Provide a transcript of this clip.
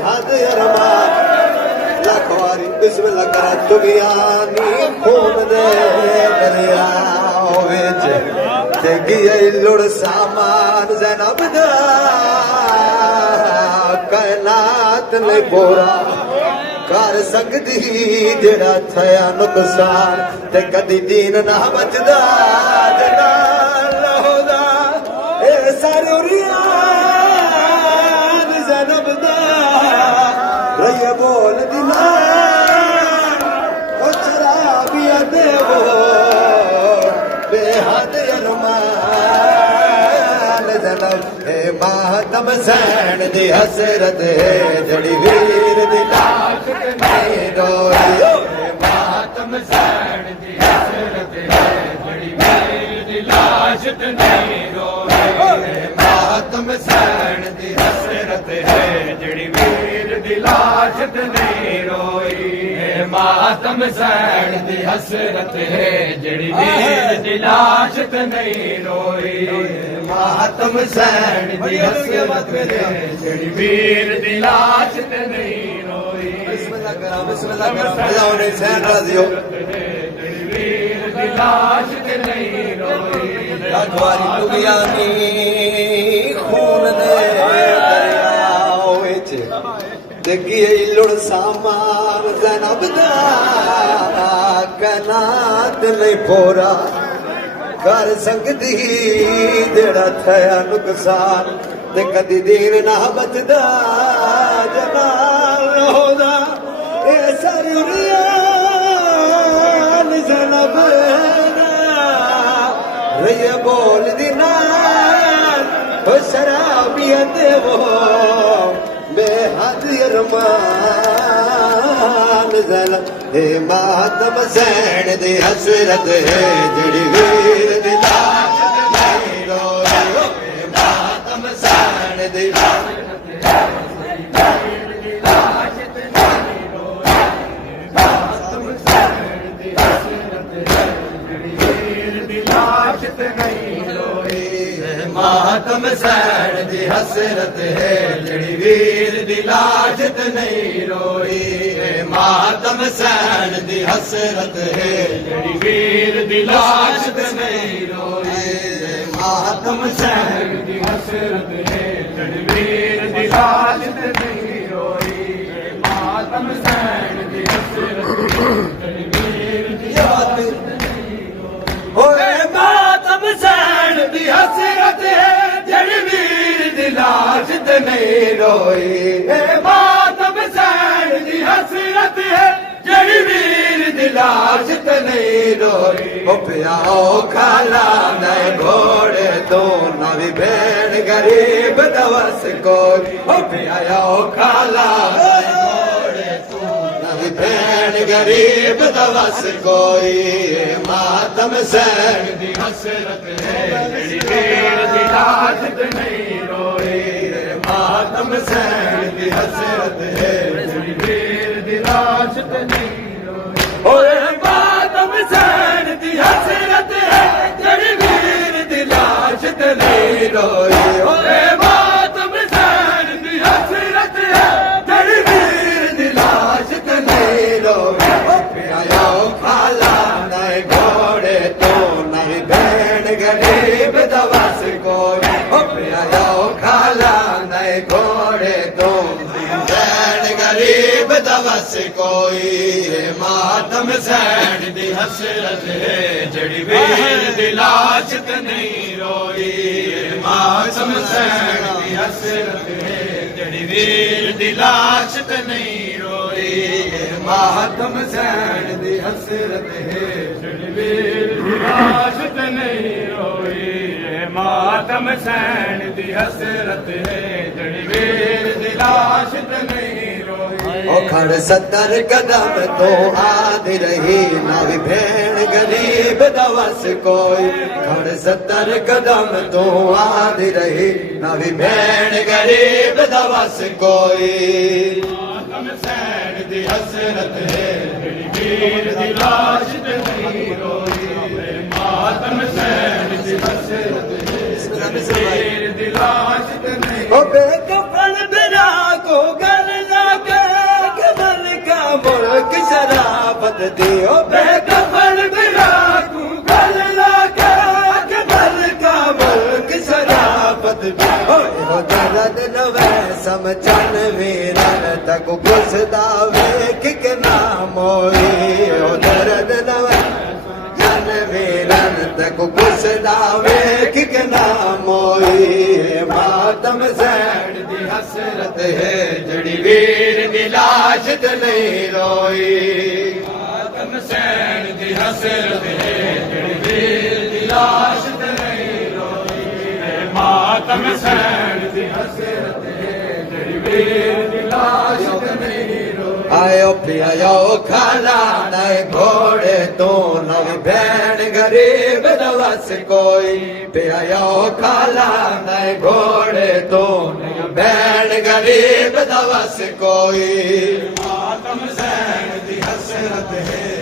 बेहद अरमान लखवारी बिस्मिल्लाह करा दुनियानी खून दे दरिया विच ते गिए लुड़ सामान ज़ैनब दा कायनात ने बोरा कर सकदी जेड़ा थया नुकसान ते कदी दीन ना बचदा जनाल होदा ए सारुरिया ज़ैनब दा रहिए बोल दिना ओ शराबिया देवो बेहद अरमान ज़ैनब ए मातम सैन दी हसरत है जड़ी वीर दी लाश नहीं रोई मातम सैन दी हसरत है जड़ी वीर दी लाश नहीं रोई मातम सैन दी हसरत है जड़ी वीर दी लाश नहीं रोई मातम सैन दी हसरत है जड़ी वीर दी लाश नहीं रोई मातम सैन दी हसरत है जड़ी वीर दी लाश नहीं रोई बिस्मिल्लाह करा अल्लाह ने सैन राजी हो जड़ी वीर दी लाश नहीं रोई लखवारी दुनियानी खून दे दरिया विच ते गिए लुड़ सामान ज़ैनब दा कायनात नहीं पोरा कर सकदी जेड़ा थया नुकसान ते कदी दीन ना बचदा जनाल होदा ए सारुरिया ज़ैनब रहिए बोल दिना ओ शराबिया देवो बेहद अरमान ज़ैनब हे मातम सैन दी हसरत है जड़ी वीर दी लाश नहीं रोई मातम सैन दी मातम सैन दी हसरत है जड़ी वीर दी लाश नहीं रोई मातम सैन दी हसरत है जड़ी वीर दी लाश नहीं रोई मातम सैन दी हसरत है जड़ी वीर दी लाश नहीं रोई मातम सैन दी हसरत जड़ी वीर दी लाश होए मातम सैन दी हसरत है जड़ी वीर दी लाश नहीं रोई मातम सैन दी हसरत है जड़ी वीर दी लाश नहीं रोई ओ प्याओ खाला नए घोड़े तो नवी भेड़ गरीब दवस को ओ प्याओ खाला नवी भेड़ गरीब दवस कोई मातम सैन दी हसरत है जड़ी वीर दी लाश नहीं रोई मातम सैन दी हसरत है जड़ी वीर दी लाश नहीं रोई होए मातम सैन दी हसरत है जड़ी वीर दी लाश नहीं रोई होए मातम सैन दी हसरत है जड़ी वीर दी लाश नहीं रोई प्याओ खाला नए घोड़े तो नवी भेड़ गरीब दवस कोई ओ प्याओ खाला नए घोड़े तो भेड़ गरीब दवस कोई मातम सैन दी हसरत है जड़ी वीर दी लाश नहीं रोई मातम सैन दी हसरत है जड़ी वीर दी लाश नहीं रोई मातम सैन दी हसरत है जड़ी वीर दी लाश नहीं रोई मातम सैन दी हसरत है जड़ी वीर दी लाश नहीं रोई ओ खड़ 70 कदम तो आद रही नवी भेड़ गरीब दवस कोई खड़ 70 कदम तो आद रही नवी भेड़ गरीब दवस कोई मातम सैन दी हसरत है जड़ी वीर दी लाश नहीं रोई मातम सैन दी हसरत है जड़ी वीर दी लाश नहीं ओ बेकफन बिना को घर न रात दियो बेकफन बिरा तू गल लागे अकबर का मुल्क शराफत भी हो दर्द नवे समझन वीरन तक घुसदा वेख के ना मोई हो दर्द नवे जन वीरन तक घुसदा वेख के ना मोई मातम सैन दी हसरत है जड़ी वीर दी लाश ते नहीं रोई मातम सैन दी हसरत है जड़ी वीर दी लाश ते नहीं रोई मातम सैन दी हसरत है जड़ी वीर दी लाश ते नहीं रोई आयो पियो खाला नए घोड़े तो नवी भैन गरीब दवस कोई पियो खाला नए घोड़े तो नवी भैन गरीब दवस कोई मातम सैन दी हसरत है